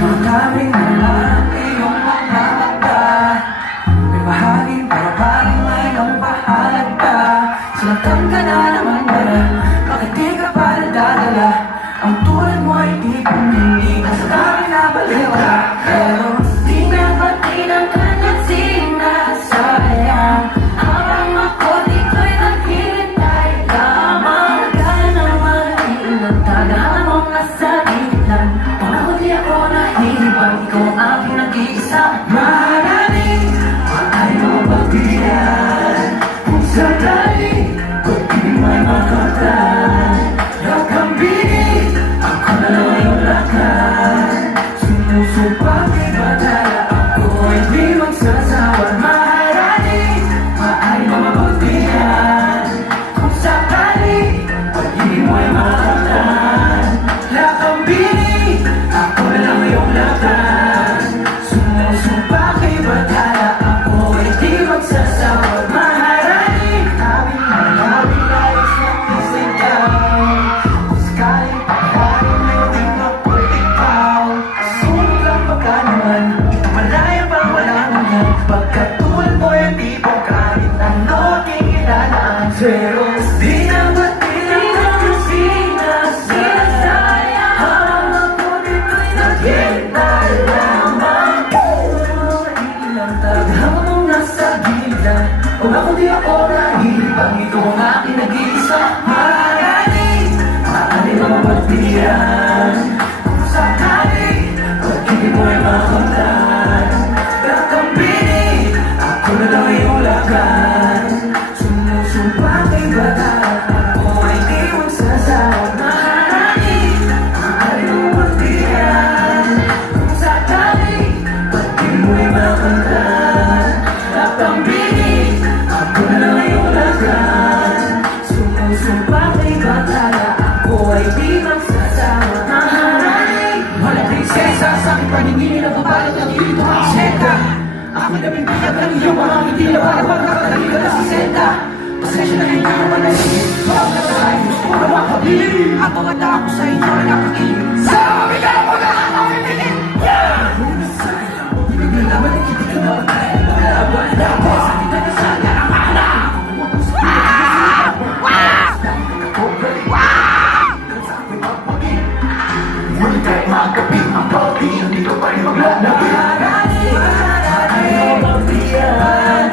Maraming naman iyong mga mata. May bahaging para parang may nampahalaga. Sinaktan ka na naman ba? Bakit di ka pa nadadala? Ang tulad mo ay di pumili ka sa dami na baliwala. Pero di na pati ng kanyang sinasayang. Habang ako dito'y naghihintay lamang. Kaya naman inantaga mong nasa gitlan. Ako di ako nahihibang, ikaw ang aking nag-iisa. Maraming ay mapagbiyan. Kung sakali, kung di may makatan. Nakambini, ako na lang yung lakan. Sumusupak ay batala, ako ay di magsasawa. Maraming ay mapagbiyan. Kung sakali, kung di mo ay makatan. Nakambini, ako na lang yung lakan. Sumusupak ay batala, ako ay di magsasawa. Maraming aming nais na isigaw. Kung sakaling pagkain may tingnan ko ikaw. Sunod lang baka naman, malaya pa wala naman. Pagkatulad mo yung tipong kahit ano aking ilalaan. Pero di na ba't sinasayang. Habang ako dito'y naghihintay lamang. Ilang taghang mong nasa gilid. Kung ako di ako nahihibang, ikaw ang aking nag-iisa. Maraming na mapagbiyan. Kung sakali, kung hindi mo ay makamtan. Nakambini, ako na lang yung lakan. Sumusupak ay bata, ako ay di magsasawa. Maraming ay mapagbiyan. Kung sakali, kung hindi mo ay makamtan. Nakambini, ako na lang yung lakan. Sumusupak ay bata, ako ay di magsasawa. Maraming wala prinsesa sa aking paningin. Nababalot ang ilito ang seta. Ako na pinagbiyak ng iyong mga hindi na para pagkakaliga na si Senta. Pasensya na hindi mo manahimik. Bawag na tayo, gusto ko na makabili. Ang mga tao sa inyo ay nakakilig. Sa mga ka na pagkakakawin. Hindi naman nakitig ka na patay. Wala na ako sa kita na sa yaramana. Ngunit kahit magkapit ang pati, hindi ko pa rin maglalagay. Maraming ay mapagbiyan.